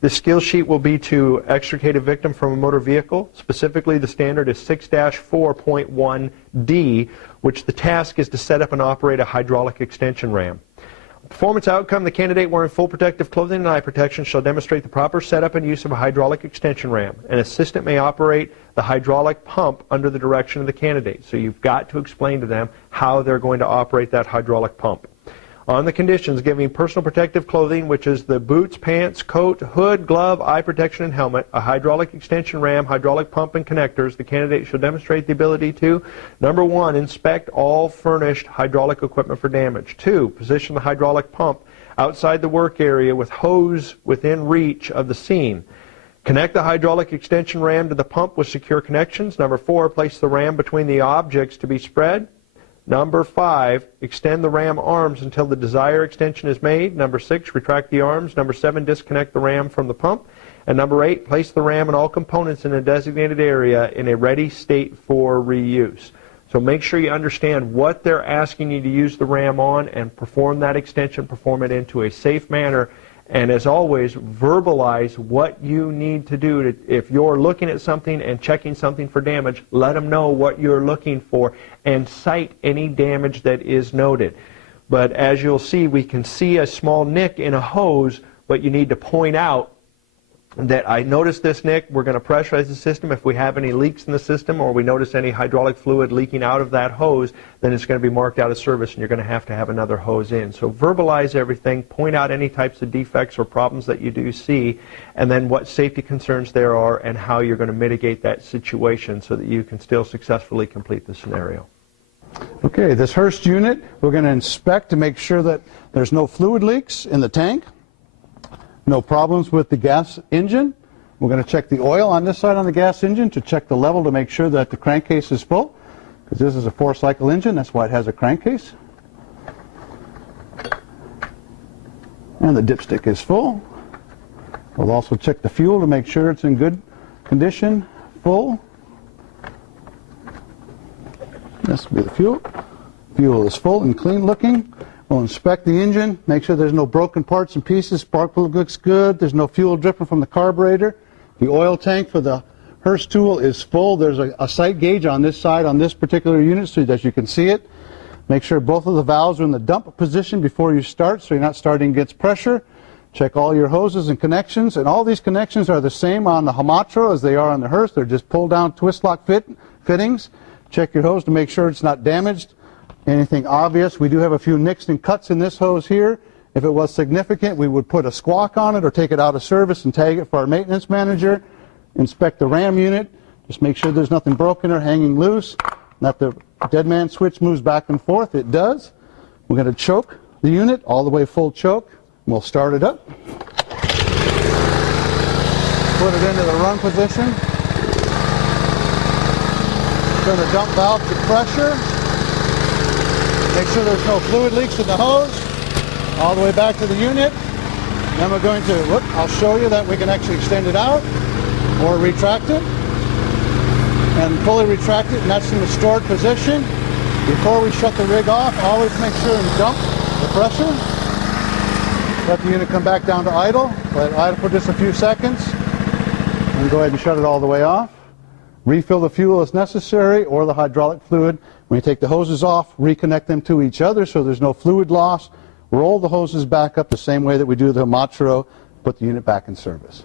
The skill sheet will be to extricate a victim from a motor vehicle. Specifically, the standard is 6-4.1D, which the task is to set up and operate a hydraulic extension ram. Performance outcome: the candidate wearing full protective clothing and eye protection shall demonstrate the proper setup and use of a hydraulic extension ram. An assistant may operate the hydraulic pump under the direction of the candidate. So you've got to explain to them how they're going to operate that hydraulic pump. On the conditions, giving personal protective clothing, which is the boots, pants, coat, hood, glove, eye protection, and helmet, a hydraulic extension ram, hydraulic pump, and connectors, the candidate shall demonstrate the ability to, number 1, inspect all furnished hydraulic equipment for damage. 2, position the hydraulic pump outside the work area with hose within reach of the scene. Connect the hydraulic extension ram to the pump with secure connections. Number 4, place the ram between the objects to be spread. Number 5, extend the ram arms until the desired extension is made. Number 6, retract the arms. Number 7, disconnect the ram from the pump. And number 8, place the ram and all components in a designated area in a ready state for reuse. So make sure you understand what they're asking you to use the ram on and perform that extension, perform it into a safe manner. And as always, verbalize what you need to do. If you're looking at something and checking something for damage, let them know what you're looking for and cite any damage that is noted. But as you'll see, we can see a small nick in a hose, but you need to point out that I noticed this nick. We're going to pressurize the system. If we have any leaks in the system or we notice any hydraulic fluid leaking out of that hose, then it's going to be marked out of service and you're going to have another hose in. So verbalize everything, point out any types of defects or problems that you do see, and then what safety concerns there are and how you're going to mitigate that situation so that you can still successfully complete the scenario. Okay, this Hurst unit, we're going to inspect to make sure that there's no fluid leaks in the tank. No problems with the gas engine. We're going to check the oil on this side on the gas engine to check the level to make sure that the crankcase is full, because this is a 4-cycle engine. That's why it has a crankcase. And the dipstick is full. We'll also check the fuel to make sure it's in good condition, full. This will be the fuel. Fuel is full and clean looking. We'll inspect the engine, make sure there's no broken parts and pieces. Spark plug looks good. There's no fuel dripping from the carburetor. The oil tank for the Hurst tool is full. There's a sight gauge on this side on this particular unit so that you can see it. Make sure both of the valves are in the dump position before you start so you're not starting against pressure. Check all your hoses and connections. And all these connections are the same on the Hamatro as they are on the Hurst. They're just pull down twist lock fittings. Check your hose to make sure it's not damaged. Anything obvious. We do have a few nicks and cuts in this hose here. If it was significant, we would put a squawk on it or take it out of service and tag it for our maintenance manager. Inspect the ram unit. Just make sure there's nothing broken or hanging loose. That the dead man switch moves back and forth. It does. We're going to choke the unit all the way full choke. We'll start it up. Put it into the run position. Turn the dump valve to pressure. Make sure there's no fluid leaks in the hose. All the way back to the unit. Then we're going to, I'll show you that we can actually extend it out or retract it. And fully retract it, and that's in the stored position. Before we shut the rig off, always make sure and dump the pressure. Let the unit come back down to idle. Let it idle for just a few seconds. And go ahead and shut it all the way off. Refill the fuel as necessary or the hydraulic fluid. When you take the hoses off, reconnect them to each other so there's no fluid loss. Roll the hoses back up the same way that we do the Hamatro, put the unit back in service.